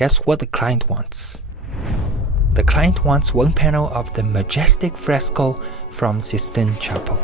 guess what the client wants? The client wants one panel of the majestic fresco from Sistine Chapel,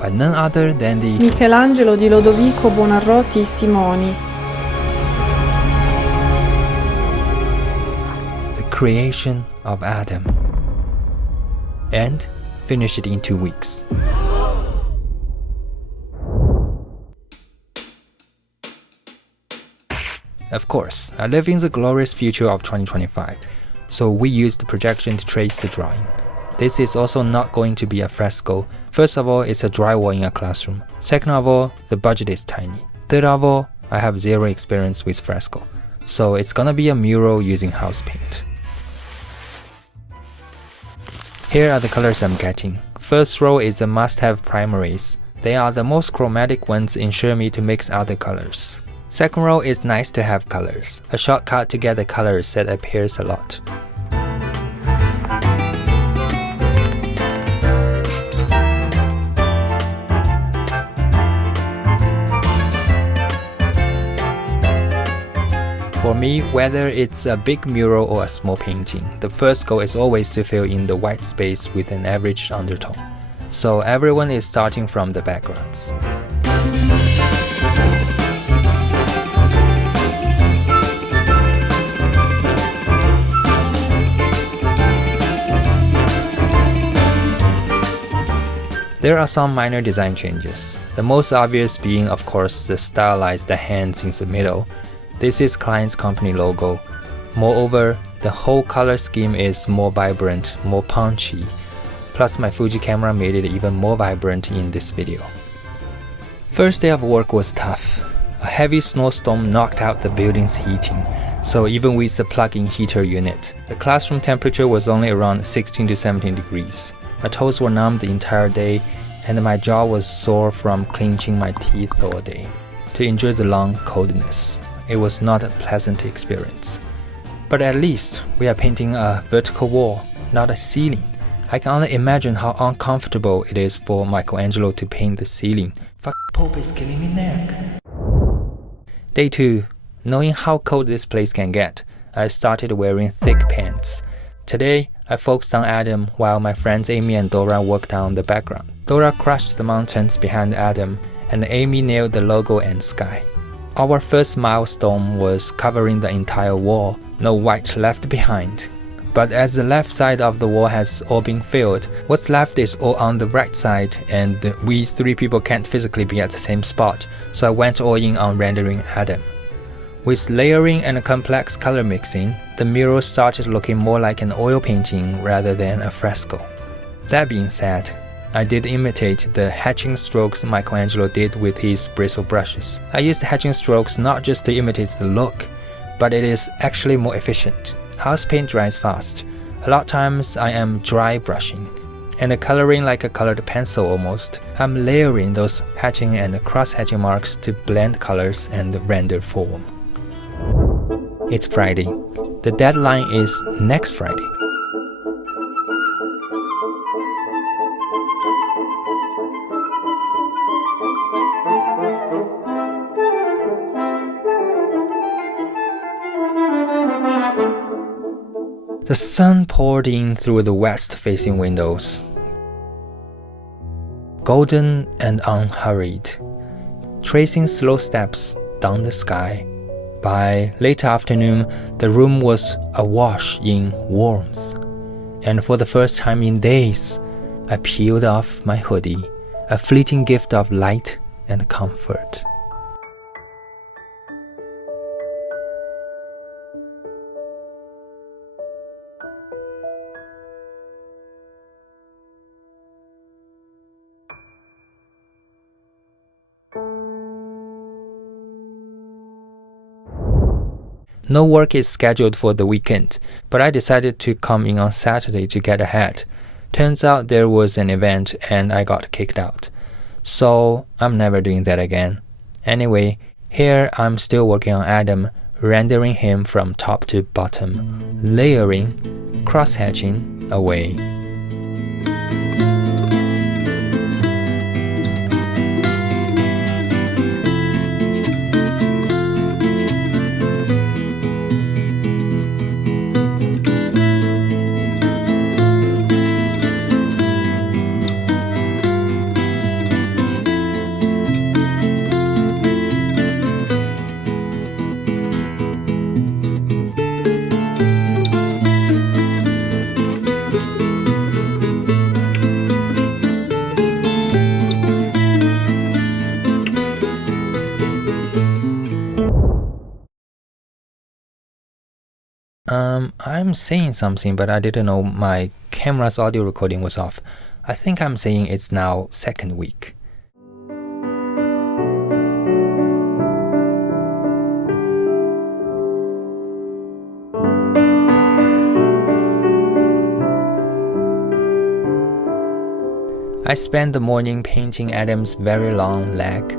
by none other than the Michelangelo di Lodovico Buonarroti Simoni. The creation of Adam. And finish it in 2 weeks. Of course, I live in the glorious future of 2025, so we use the projection to trace the drawing. This is also not going to be a fresco. First of all, it's a drywall in a classroom. Second of all, the budget is tiny. Third of all, I have zero experience with fresco, so it's gonna be a mural using house paint. Here are the colors I'm getting. First row is the must-have primaries. They are the most chromatic ones, ensure me to mix other colors. Second row is nice to have colors, a shortcut to get the colors that appears a lot. For me, whether it's a big mural or a small painting, the first goal is always to fill in the white space with an average undertone. So everyone is starting from the backgrounds. There are some minor design changes, the most obvious being of course the stylized hands in the middle. This is client's company logo. Moreover, the whole color scheme is more vibrant, more punchy. Plus my Fuji camera made it even more vibrant in this video. First day of work was tough. A heavy snowstorm knocked out the building's heating, so even with the plug-in heater unit, the classroom temperature was only around 16 to 17 degrees. My toes were numb the entire day, and my jaw was sore from clenching my teeth all day. To endure the long coldness, it was not a pleasant experience. But at least we are painting a vertical wall, not a ceiling. I can only imagine how uncomfortable it is for Michelangelo to paint the ceiling. Fuck, Pope is killing me neck. Day 2. Knowing how cold this place can get, I started wearing thick pants. Today, I focused on Adam while my friends Amy and Dora worked on the background. Dora crushed the mountains behind Adam, and Amy nailed the logo and sky. Our first milestone was covering the entire wall, no white left behind. But as the left side of the wall has all been filled, what's left is all on the right side, and we 3 people can't physically be at the same spot, so I went all in on rendering Adam. With layering and complex color mixing, the mural started looking more like an oil painting rather than a fresco. That being said, I did imitate the hatching strokes Michelangelo did with his bristle brushes. I used hatching strokes not just to imitate the look, but it is actually more efficient. House paint dries fast. A lot of times I am dry brushing, and coloring like a colored pencil almost. I'm layering those hatching and cross-hatching marks to blend colors and render form. It's Friday. The deadline is next Friday. The sun poured in through the west-facing windows, golden and unhurried, tracing slow steps down the sky. By late afternoon, the room was awash in warmth, and for the first time in days, I peeled off my hoodie, a fleeting gift of light and comfort. No work is scheduled for the weekend, but I decided to come in on Saturday to get ahead. Turns out there was an event and I got kicked out. So I'm never doing that again. Anyway, here I'm still working on Adam, rendering him from top to bottom, layering, cross-hatching away. I'm saying something, but I didn't know my camera's audio recording was off. I think I'm saying it's now second week. I spent the morning painting Adam's very long leg.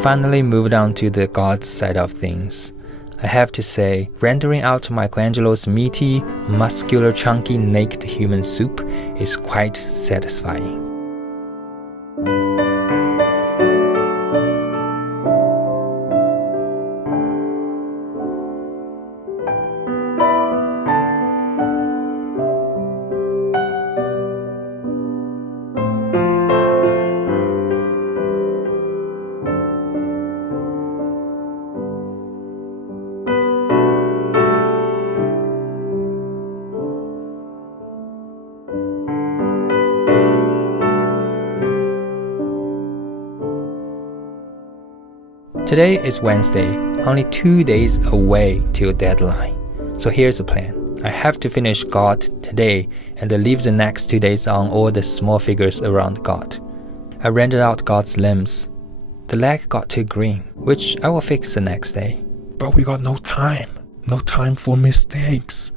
Finally moved on to the God's side of things. I have to say, rendering out Michelangelo's meaty, muscular, chunky, naked human soup is quite satisfying. Today is Wednesday, only 2 days away till deadline. So here's the plan. I have to finish God today and leave the next 2 days on all the small figures around God. I rendered out God's limbs. The leg got too green, which I will fix the next day. But we got no time. No time for mistakes.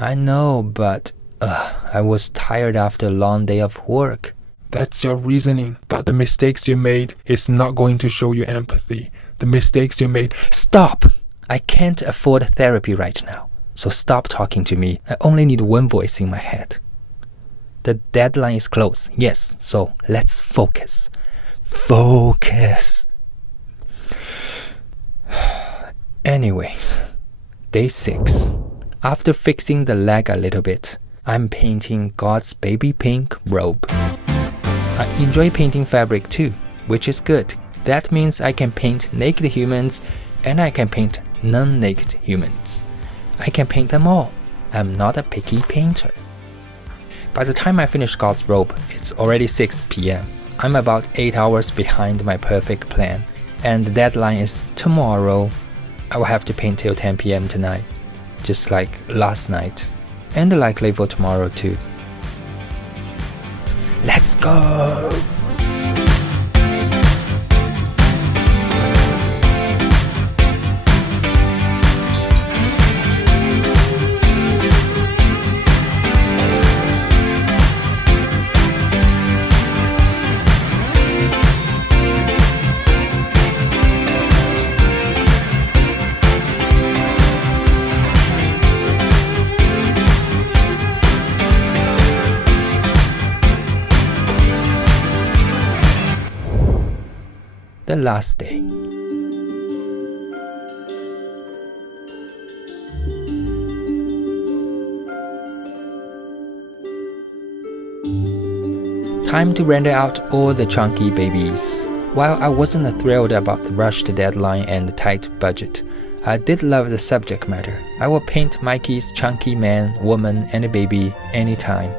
I know, but I was tired after a long day of work. That's your reasoning that the mistakes you made is not going to show you empathy. The mistakes you made. Stop! I can't afford therapy right now, so stop talking to me. I only need one voice in my head. The deadline is close, yes, so let's focus. Focus! Anyway, day 6. After fixing the leg a little bit, I'm painting God's baby pink robe. I enjoy painting fabric too, which is good. That means I can paint naked humans and I can paint non-naked humans. I can paint them all. I'm not a picky painter. By the time I finish God's robe, it's already 6 p.m. I'm about 8 hours behind my perfect plan, and the deadline is tomorrow. I will have to paint till 10 p.m. tonight, just like last night, and likely for tomorrow too. Let's go! The last day. Time to render out all the chunky babies. While I wasn't thrilled about the rushed deadline and the tight budget, I did love the subject matter. I will paint Mikey's chunky man, woman, and baby anytime.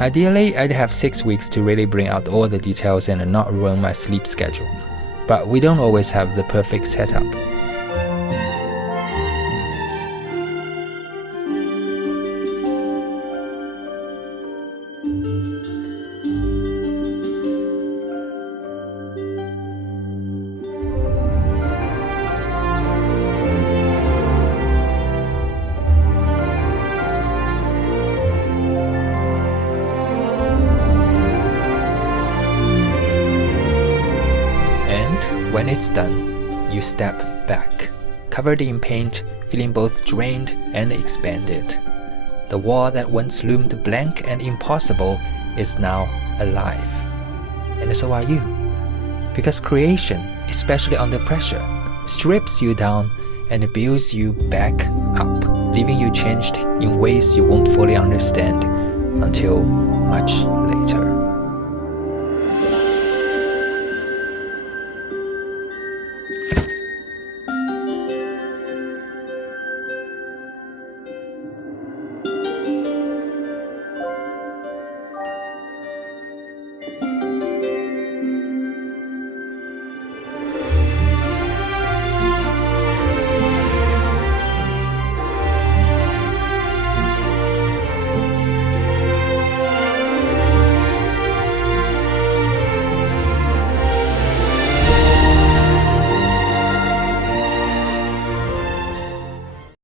Ideally, I'd have 6 weeks to really bring out all the details and not ruin my sleep schedule. But we don't always have the perfect setup. When it's done, you step back, covered in paint, feeling both drained and expanded. The wall that once loomed blank and impossible is now alive. And so are you. Because creation, especially under pressure, strips you down and builds you back up, leaving you changed in ways you won't fully understand until much